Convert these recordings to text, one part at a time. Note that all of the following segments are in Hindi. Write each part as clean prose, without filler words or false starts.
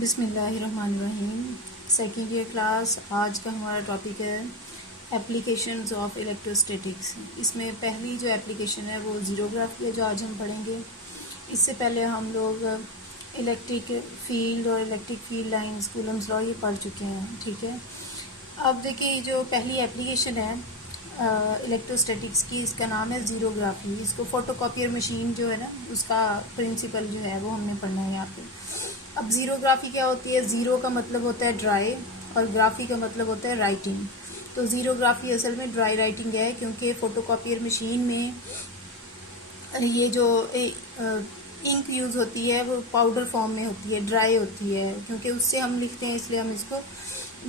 बिस्मिल्लाहिर्रहमानिर्रहीम। Second year class. आज का हमारा टॉपिक है एप्लीकेशंस ऑफ इलेक्ट्रोस्टैटिक्स। इसमें पहली जो एप्लीकेशन है वो ज़ीरोग्राफी है, जो आज हम पढ़ेंगे। इससे पहले हम लोग इलेक्ट्रिक फील्ड और electric field lines, Coulomb's law ये पढ़ चुके हैं। ठीक है, अब देखिए जो पहली एप्लीकेशन है इलेक्ट्रोस्टैटिक्स की, इसका नाम है ज़ीरोग्राफी। इसको फ़ोटोकॉपियर मशीन जो है ना, उसका प्रिंसिपल जो है वो हमने पढ़ना है यहाँ पे। अब ज़ीरोग्राफी क्या होती है? ज़ीरो का मतलब होता है ड्राई और ग्राफी का मतलब होता है राइटिंग। तो ज़ीरोग्राफी असल में ड्राई राइटिंग है, क्योंकि फ़ोटोकॉपियर मशीन में ये जो इंक यूज़ होती है वो पाउडर फॉर्म में होती है, ड्राई होती है, क्योंकि उससे हम लिखते हैं, इसलिए हम इसको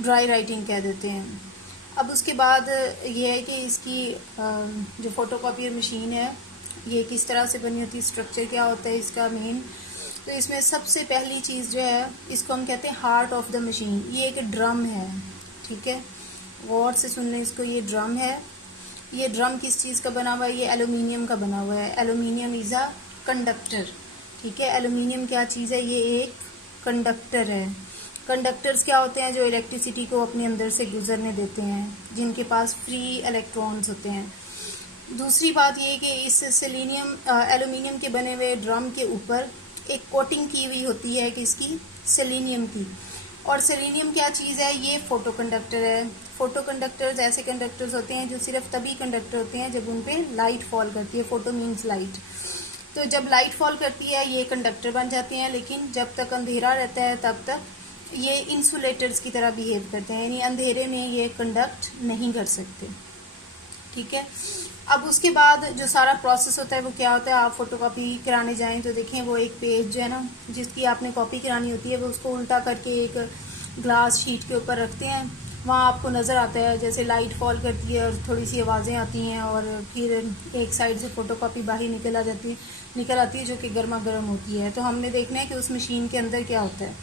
ड्राई राइटिंग कह देते हैं। अब उसके बाद ये है कि इसकी जो फ़ोटोकॉपियर मशीन है ये किस तरह से बनी होती है, स्ट्रक्चर क्या होता है इसका मेन। तो इसमें सबसे पहली चीज़ जो है, इसको हम कहते हैं हार्ट ऑफ द मशीन। ये एक ड्रम है, ठीक है, गौर से सुन लें इसको। ये ड्रम है। ये ड्रम किस चीज़ का बना हुआ है? ये एलुमिनियम का बना हुआ है। Aluminium is a conductor. ठीक है, एलुमिनियम क्या चीज़ है? ये एक कंडक्टर है। कंडक्टर्स क्या होते हैं? जो इलेक्ट्रिसिटी को अपने अंदर से गुजरने देते हैं, जिनके पास फ्री इलेक्ट्रॉन्स होते हैं। दूसरी बात ये कि इस सेलेनियम एलुमिनियम के बने हुए ड्रम के ऊपर एक कोटिंग की हुई होती है कि इसकी सेलेनियम की। और सेलेनियम क्या चीज़ है? ये फोटो कंडक्टर है। फोटो कंडक्टर्स ऐसे कंडक्टर्स होते हैं जो सिर्फ तभी कंडक्टर होते हैं जब उन पर लाइट फॉल करती है। Photo means light. तो जब लाइट फॉल करती है ये कंडक्टर बन जाते हैं, लेकिन जब तक अंधेरा रहता है तब तक ये इंसुलेटर्स की तरह बिहेव करते हैं, यानी अंधेरे में ये कंडक्ट नहीं कर सकते। ठीक है, अब उसके बाद जो सारा प्रोसेस होता है वो क्या होता है? आप फोटोकॉपी कराने जाएं तो देखें, वो एक पेज जो है ना, जिसकी आपने कॉपी करानी होती है, वो उसको उल्टा करके एक ग्लास शीट के ऊपर रखते हैं। वहाँ आपको नज़र आता है जैसे लाइट फॉल करती है और थोड़ी सी आवाज़ें आती हैं, और फिर एक साइड से फ़ोटोकॉपी बाहर निकल आती है जो कि गर्मा गर्म होती है। तो हमने देखना है कि उस मशीन के अंदर क्या होता है।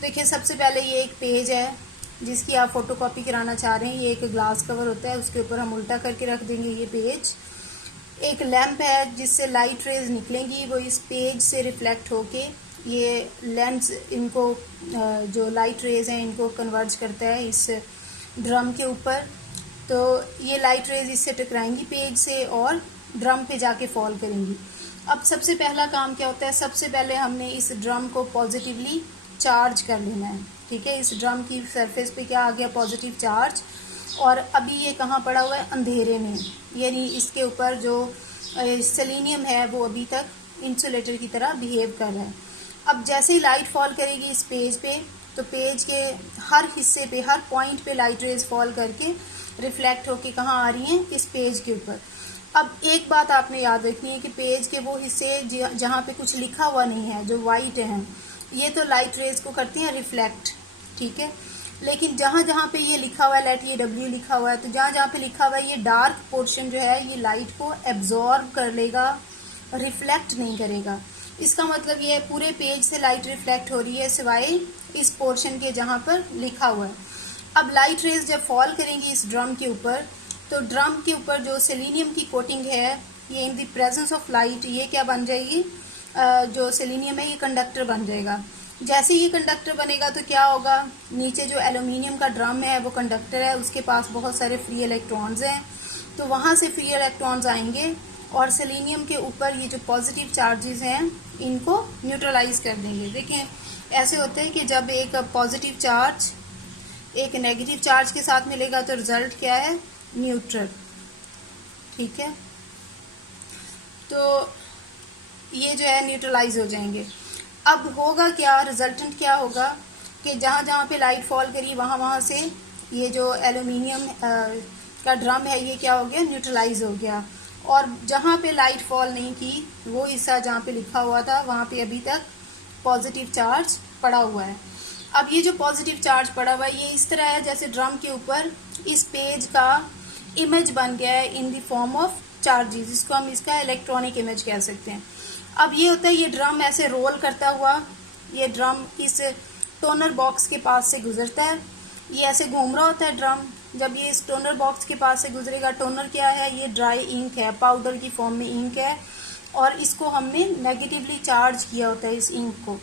देखिए, सबसे पहले ये एक पेज है जिसकी आप फ़ोटोकॉपी कराना चाह रहे हैं। ये एक ग्लास कवर होता है, उसके ऊपर हम उल्टा करके रख देंगे ये पेज। एक लैंप है जिससे लाइट रेज निकलेंगी, वो इस पेज से रिफ्लेक्ट होके ये लेंस इनको जो लाइट रेज हैं इनको कन्वर्ज करता है इस ड्रम के ऊपर। तो ये लाइट रेज इससे टकराएंगी पेज से और ड्रम पे जाके फॉल करेंगी। अब सबसे पहला काम क्या होता है? सबसे पहले हमने इस ड्रम को पॉजिटिवली चार्ज कर लेना है। ठीक है, इस ड्रम की सरफेस पे क्या आ गया? Positive charge. और अभी ये कहाँ पड़ा हुआ है? अंधेरे में, यानी इसके ऊपर जो सेलेनियम है वो अभी तक इंसुलेटर की तरह बिहेव कर रहा है। अब जैसे ही लाइट फॉल करेगी इस पेज पे, तो पेज के हर हिस्से पे, हर पॉइंट पे लाइट रेज फॉल करके रिफ्लेक्ट होके कहाँ आ रही हैं? इस पेज के ऊपर। अब एक बात आपने याद रखनी है कि पेज के वो हिस्से जहाँ पे कुछ लिखा हुआ नहीं है, जो वाइट है, ये तो लाइट रेज को करती हैं रिफ्लेक्ट। ठीक है, लेकिन जहाँ जहाँ पे ये लिखा हुआ है, लेट ये डब्ल्यू लिखा हुआ है, तो जहाँ जहाँ पे लिखा हुआ है ये डार्क पोर्शन जो है ये लाइट को एब्जॉर्ब कर लेगा, रिफ्लेक्ट नहीं करेगा। इसका मतलब ये पूरे पेज से लाइट रिफ्लेक्ट हो रही है सिवाय इस पोर्शन के जहाँ पर लिखा हुआ है। अब लाइट रेज जब फॉल करेंगी इस ड्रम के ऊपर, तो ड्रम के ऊपर जो सेलेनियम की कोटिंग है, ये in the presence of light ये क्या बन जाएगी? जो सेलेनियम है ये कंडक्टर बन जाएगा। जैसे ये कंडक्टर बनेगा तो क्या होगा? नीचे जो एल्यूमिनियम का ड्रम है वो कंडक्टर है, उसके पास बहुत सारे फ्री इलेक्ट्रॉन्स हैं, तो वहाँ से फ्री इलेक्ट्रॉन्स आएंगे और सेलेनियम के ऊपर ये जो पॉजिटिव चार्जेस हैं इनको न्यूट्रलाइज कर देंगे। देखें, ऐसे होते हैं कि जब एक पॉजिटिव चार्ज एक नेगेटिव चार्ज के साथ मिलेगा तो रिजल्ट क्या है? न्यूट्रल। ठीक है, तो ये जो है न्यूट्रलाइज हो जाएंगे। अब होगा क्या? रिजल्टेंट क्या होगा कि जहाँ जहाँ पे लाइट फॉल करी वहाँ वहाँ से ये जो एल्यूमिनियम का ड्रम है ये क्या हो गया? न्यूट्रलाइज हो गया। और जहाँ पे लाइट फॉल नहीं की वो हिस्सा जहाँ पे लिखा हुआ था वहाँ पे अभी तक पॉजिटिव चार्ज पड़ा हुआ है। अब ये जो पॉजिटिव चार्ज पड़ा हुआ है ये इस तरह है जैसे ड्रम के ऊपर इस पेज का इमेज बन गया है in the form of charges. इसको हम इसका इलेक्ट्रॉनिक इमेज कह सकते हैं। अब ये होता है, ये ड्रम ऐसे रोल करता हुआ ये ड्रम इस टोनर बॉक्स के पास से गुजरता है। ये ऐसे घूम रहा होता है ड्रम। जब ये इस टोनर बॉक्स के पास से गुजरेगा, टोनर क्या है? ये ड्राई इंक है, पाउडर की फॉर्म में इंक है, और इसको हमने नेगेटिवली चार्ज किया होता है इस इंक को।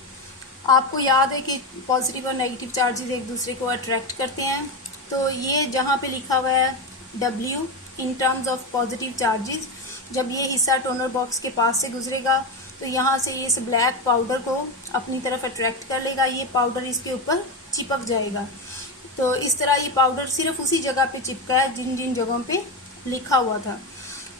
आपको याद है कि पॉजिटिव और नेगेटिव चार्जेस एक दूसरे को अट्रैक्ट करते हैं। तो ये जहाँ पे लिखा हुआ है W in terms of positive charges, जब ये हिस्सा टोनर बॉक्स के पास से गुजरेगा तो यहाँ से ये इस ब्लैक पाउडर को अपनी तरफ अट्रैक्ट कर लेगा, ये पाउडर इसके ऊपर चिपक जाएगा। तो इस तरह ये पाउडर सिर्फ उसी जगह पे चिपका है जिन जिन जगहों पे लिखा हुआ था।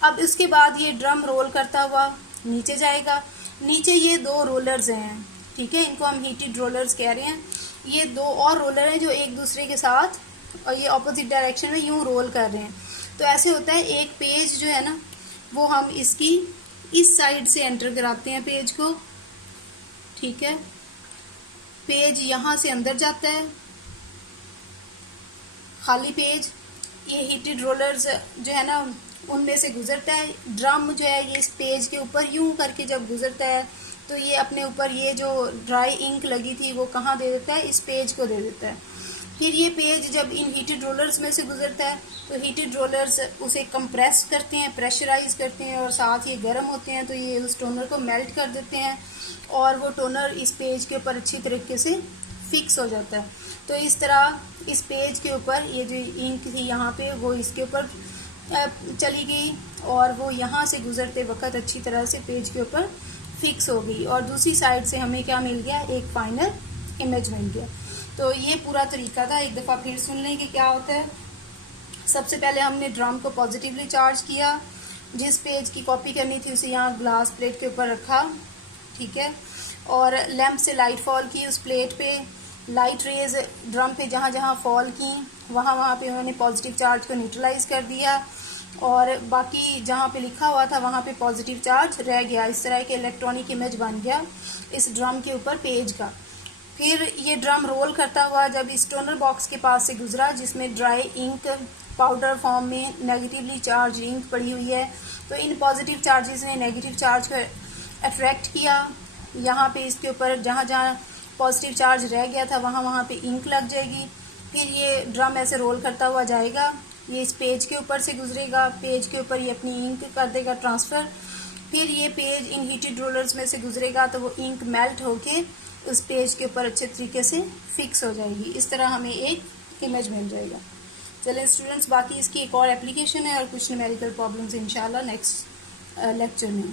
अब इसके बाद ये ड्रम रोल करता हुआ नीचे जाएगा। नीचे ये दो रोलर्स हैं, ठीक है, इनको हम हीटेड रोलर्स कह रहे हैं। ये दो और रोलर हैं जो एक दूसरे के साथ और ये ऑपोजिट डायरेक्शन में यूं रोल कर रहे हैं। तो ऐसे होता है, एक पेज जो है ना वो हम इसकी इस साइड से एंटर कराते हैं पेज को, ठीक है। पेज यहाँ से अंदर जाता है, खाली पेज, ये हीटेड रोलर्स जो है ना उनमें से गुजरता है। ड्रम जो है ये इस पेज के ऊपर यूं करके जब गुजरता है तो ये अपने ऊपर ये जो ड्राई इंक लगी थी वो कहाँ दे देता है, इस पेज को दे देता है। फिर ये पेज जब इन हीटेड रोलर्स में से गुजरता है तो हीटेड रोलर्स उसे कंप्रेस करते हैं, प्रेशराइज करते हैं और साथ ये गर्म होते हैं, तो ये उस टोनर को मेल्ट कर देते हैं और वो टोनर इस पेज के ऊपर अच्छी तरीके से फिक्स हो जाता है। तो इस तरह इस पेज के ऊपर ये जो इंक थी यहाँ पे वो इसके ऊपर चली गई और वो यहाँ से गुजरते वक्त अच्छी तरह से पेज के ऊपर फिक्स हो गई और दूसरी साइड से हमें क्या मिल गया, एक फाइनल इमेज मिल गया। तो ये पूरा तरीका था, एक दफ़ा फिर सुन लें कि क्या होता है। सबसे पहले हमने ड्रम को पॉजिटिवली चार्ज किया, जिस पेज की कॉपी करनी थी उसे यहाँ ग्लास प्लेट के ऊपर रखा, ठीक है, और लैंप से लाइट फॉल की उस प्लेट पे। लाइट रेज ड्रम पे जहाँ जहाँ फॉल की वहाँ पे उन्होंने पॉजिटिव चार्ज को न्यूट्रलाइज कर दिया और बाकी जहाँ पे लिखा हुआ था वहाँ पे पॉजिटिव चार्ज रह गया। इस तरह के इलेक्ट्रॉनिक इमेज बन गया इस ड्रम के ऊपर पेज का। फिर ये ड्रम रोल करता हुआ जब इस टोनर बॉक्स के पास से गुजरा जिसमें ड्राई इंक पाउडर फॉर्म में नेगेटिवली चार्ज इंक पड़ी हुई है, तो इन पॉजिटिव चार्जेस ने नेगेटिव चार्ज को अट्रैक्ट किया। यहाँ पे इसके ऊपर जहाँ जहाँ पॉजिटिव चार्ज रह गया था वहाँ पे इंक लग जाएगी। फिर ये ड्रम ऐसे रोल करता हुआ जाएगा, ये इस पेज के ऊपर से गुजरेगा, पेज के ऊपर ये अपनी इंक कर देगा ट्रांसफ़र। फिर ये पेज इन हीटेड रोलर्स में से गुजरेगा तो वो इंक मेल्ट होके उस पेज के ऊपर अच्छे तरीके से फिक्स हो जाएगी। इस तरह हमें एक इमेज मिल जाएगा। चलें स्टूडेंट्स, बाकी इसकी एक और एप्लीकेशन है और कुछ न्यूमेरिकल प्रॉब्लम्स इंशाल्लाह नेक्स्ट लेक्चर में।